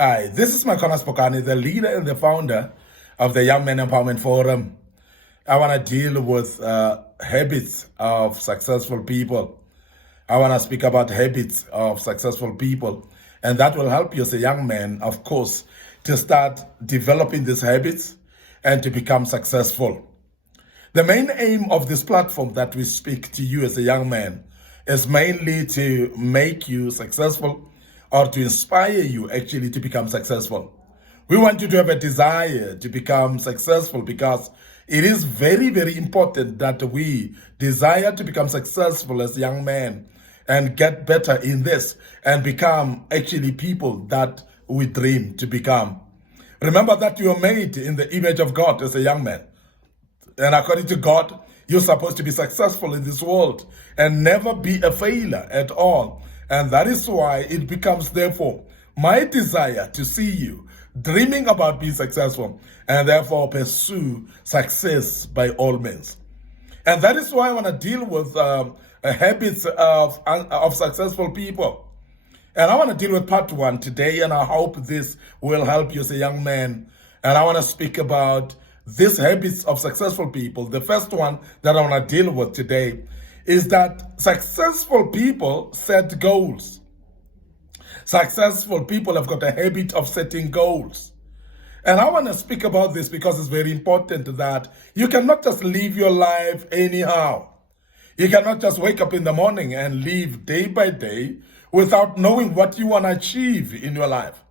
Hi, this is Makona Spokane, the leader and the founder of the Young Men Empowerment Forum. I want to deal with habits of successful people. I want to speak about habits of successful people. And that will help you as a young man, of course, to start developing these habits and to become successful. The main aim of this platform that we speak to you as a young man is mainly to make you successful or to inspire you actually to become successful. We want you to have a desire to become successful because it is very, very important that we desire to become successful as young men and get better in this and become actually people that we dream to become. Remember that you are made in the image of God as a young man. And according to God, you're supposed to be successful in this world and never be a failure at all. And that is why it becomes, therefore, my desire to see you dreaming about being successful and therefore pursue success by all means. And that is why I want to deal with habits of successful people. And I want to deal with part one today, and I hope this will help you as a young man. And I want to speak about these habits of successful people. The first one that I want to deal with today is that successful people set goals. Successful people have got a habit of setting goals. And I want to speak about this because it's very important that you cannot just live your life anyhow. You cannot just wake up in the morning and live day by day without knowing what you want to achieve in your life.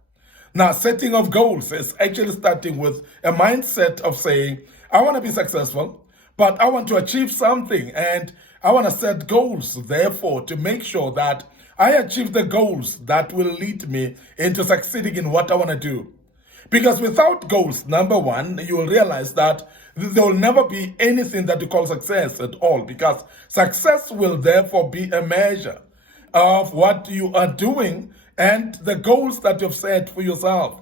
Now, setting of goals is actually starting with a mindset of saying, I want to be successful, but I want to achieve something, and I want to set goals, therefore, to make sure that I achieve the goals that will lead me into succeeding in what I want to do. Because without goals, number one, you will realize that there will never be anything that you call success at all, because success will therefore be a measure of what you are doing and the goals that you've set for yourself.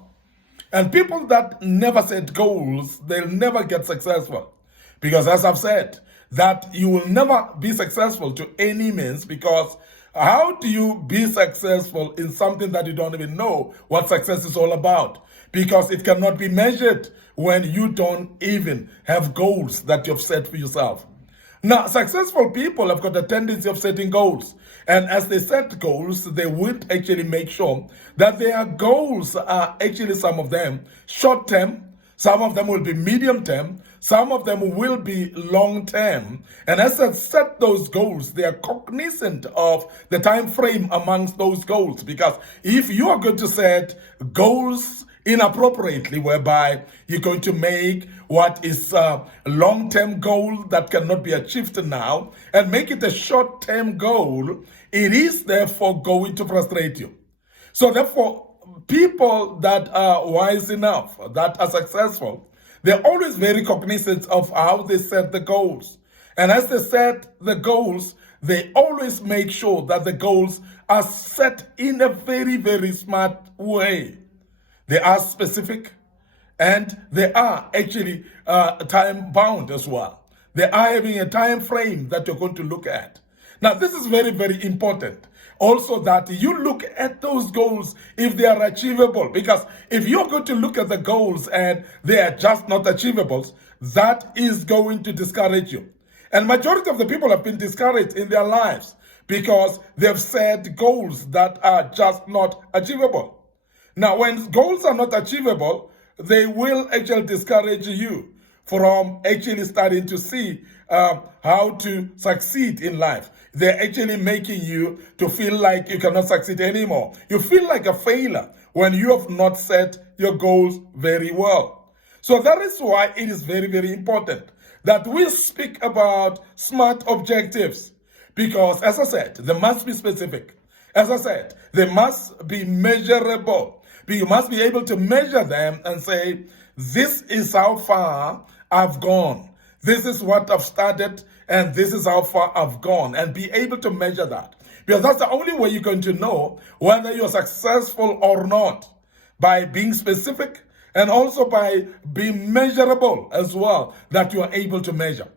And people that never set goals, they'll never get successful. Because as I've said, that you will never be successful to any means, because how do you be successful in something that you don't even know what success is all about? Because it cannot be measured when you don't even have goals that you've set for yourself. Now, successful people have got a tendency of setting goals. And as they set goals, they will actually make sure that their goals are actually, some of them, short-term, some of them will be medium-term, some of them will be long-term. And as they set those goals, they are cognizant of the time frame amongst those goals. Because if you are going to set goals inappropriately, whereby you're going to make what is a long-term goal that cannot be achieved now and make it a short-term goal, it is therefore going to frustrate you. So therefore, people that are wise enough, that are successful, they're always very cognizant of how they set the goals. And as they set the goals, they always make sure that the goals are set in a very, very smart way. They are specific, and they are actually time bound as well. They are having a time frame that you're going to look at. Now, this is very, very important. Also, that you look at those goals if they are achievable. Because if you're going to look at the goals and they are just not achievable, that is going to discourage you. And majority of the people have been discouraged in their lives because they've set goals that are just not achievable. Now, when goals are not achievable, they will actually discourage you from actually starting to see how to succeed in life. They're actually making you to feel like you cannot succeed anymore. You feel like a failure when you have not set your goals very well. So that is why it is very, very important that we speak about smart objectives. Because, as I said, they must be specific. As I said, they must be measurable. You must be able to measure them and say, this is how far I've gone. This is what I've started, and this is how far I've gone. And be able to measure that. Because that's the only way you're going to know whether you're successful or not. By being specific and also by being measurable as well, that you are able to measure.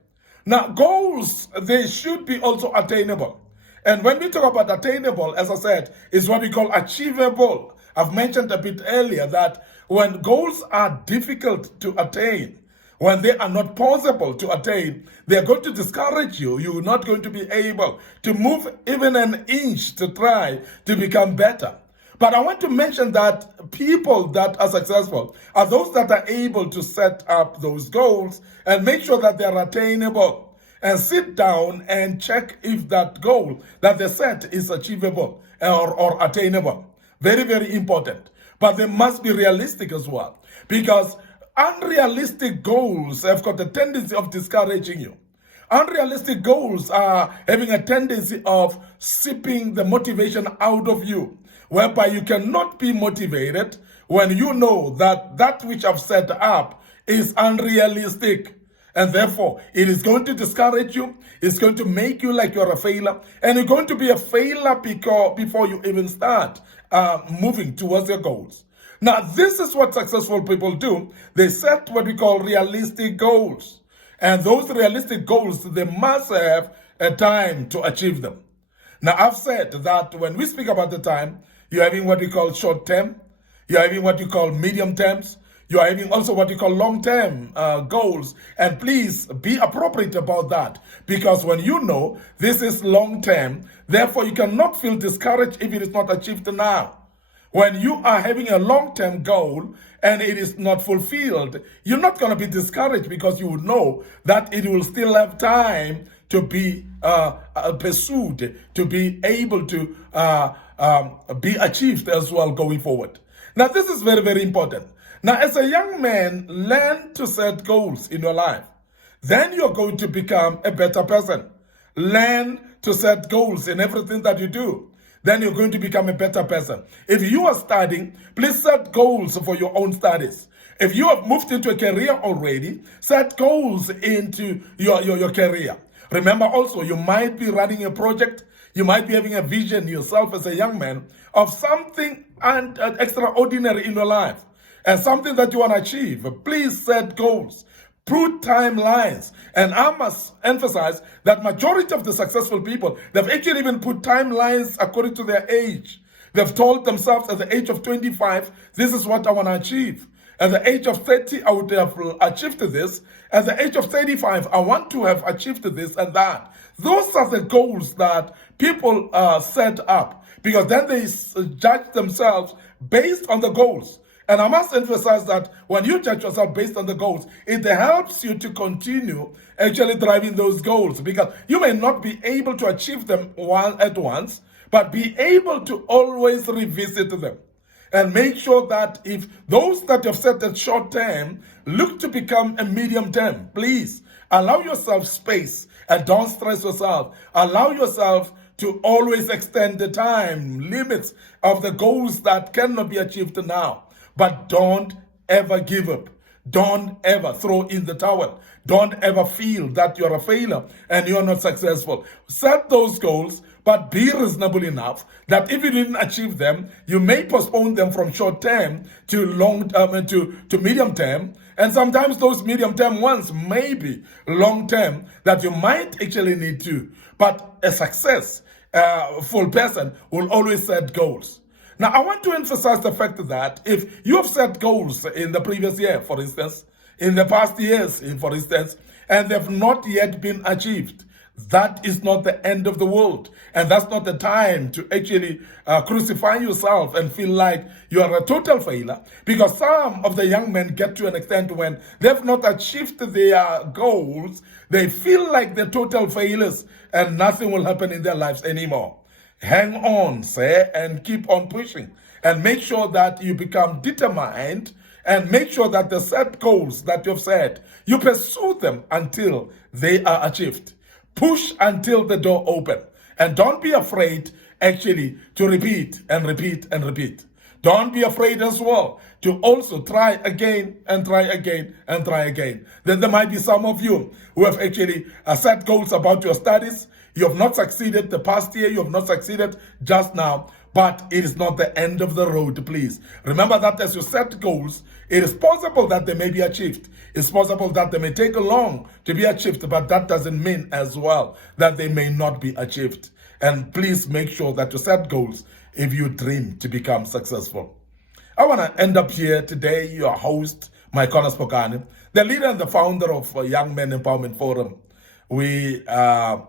Now, goals, they should be also attainable. And when we talk about attainable, as I said, is what we call achievable. I've mentioned a bit earlier that when goals are difficult to attain, when they are not possible to attain, they are going to discourage you. You're not going to be able to move even an inch to try to become better. But I want to mention that people that are successful are those that are able to set up those goals and make sure that they are attainable, and sit down and check if that goal that they set is achievable or attainable. Very, very important. But they must be realistic as well, because unrealistic goals have got a tendency of discouraging you. Unrealistic goals are having a tendency of sipping the motivation out of you, whereby you cannot be motivated when you know that that which I've set up is unrealistic. And therefore, it is going to discourage you. It's going to make you like you're a failure. And you're going to be a failure before you even start moving towards your goals. Now, this is what successful people do. They set what we call realistic goals. And those realistic goals, they must have a time to achieve them. Now, I've said that when we speak about the time, you're having what we call short term, you're having what you call medium terms, you are having also what you call long-term goals. And please be appropriate about that, because when you know this is long-term, therefore you cannot feel discouraged if it is not achieved now. When you are having a long-term goal and it is not fulfilled, you're not going to be discouraged, because you would know that it will still have time to be pursued, to be able to be achieved as well going forward. Now, this is very, very important. Now, as a young man, learn to set goals in your life. Then you're going to become a better person. Learn to set goals in everything that you do. Then you're going to become a better person. If you are studying, please set goals for your own studies. If you have moved into a career already, set goals into your career. Remember also, you might be running a project. You might be having a vision yourself as a young man of something extraordinary in your life and something that you want to achieve. Please set goals. Put timelines. And I must emphasize that majority of the successful people, they've actually even put timelines according to their age. They've told themselves at the age of 25, this is what I want to achieve. At the age of 30, I would have achieved this. At the age of 35, I want to have achieved this and that. Those are the goals that people set up, because then they judge themselves based on the goals. And I must emphasize that when you judge yourself based on the goals, it helps you to continue actually driving those goals, because you may not be able to achieve them one at once, but be able to always revisit them. And make sure that if those that have set at short term look to become a medium term, please allow yourself space and don't stress yourself. Allow yourself to always extend the time limits of the goals that cannot be achieved now. But don't ever give up. Don't ever throw in the towel. Don't ever feel that you're a failure and you're not successful. Set those goals, but be reasonable enough that if you didn't achieve them, you may postpone them from short term to long term to medium term. And sometimes those medium term ones may be long term that you might actually need to. But a successful person will always set goals. Now, I want to emphasize the fact that if you have set goals in the previous year, for instance, in the past years, for instance, and they've not yet been achieved, that is not the end of the world. And that's not the time to actually crucify yourself and feel like you are a total failure. Because some of the young men get to an extent when they've not achieved their goals, they feel like they're total failures and nothing will happen in their lives anymore. Hang on, say, and keep on pushing. And make sure that you become determined, and make sure that the set goals that you've set, you pursue them until they are achieved. Push until the door opens. And don't be afraid, actually, to repeat and repeat and repeat. Don't be afraid as well to also try again and try again and try again. Then there might be some of you who have actually set goals about your studies. You have not succeeded the past year. You have not succeeded just now. But it is not the end of the road, please. Remember that as you set goals, it is possible that they may be achieved. It's possible that they may take long to be achieved, but that doesn't mean as well that they may not be achieved. And please make sure that you set goals if you dream to become successful. I want to end up here today, your host, Mike Spokane, the leader and the founder of Young Men Empowerment Forum. We are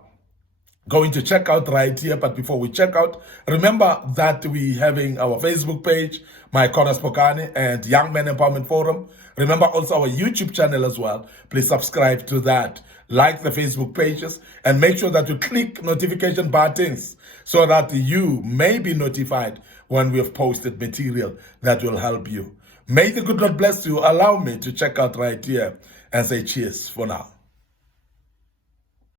going to check out right here, but before we check out, remember that we having our Facebook page, Mike Spokane, and Young Men Empowerment Forum. Remember also our YouTube channel as well. Please subscribe to that, like the Facebook pages, and make sure that you click notification buttons so that you may be notified when we have posted material that will help you. May the good Lord bless you. Allow me to check out right here and say cheers for now.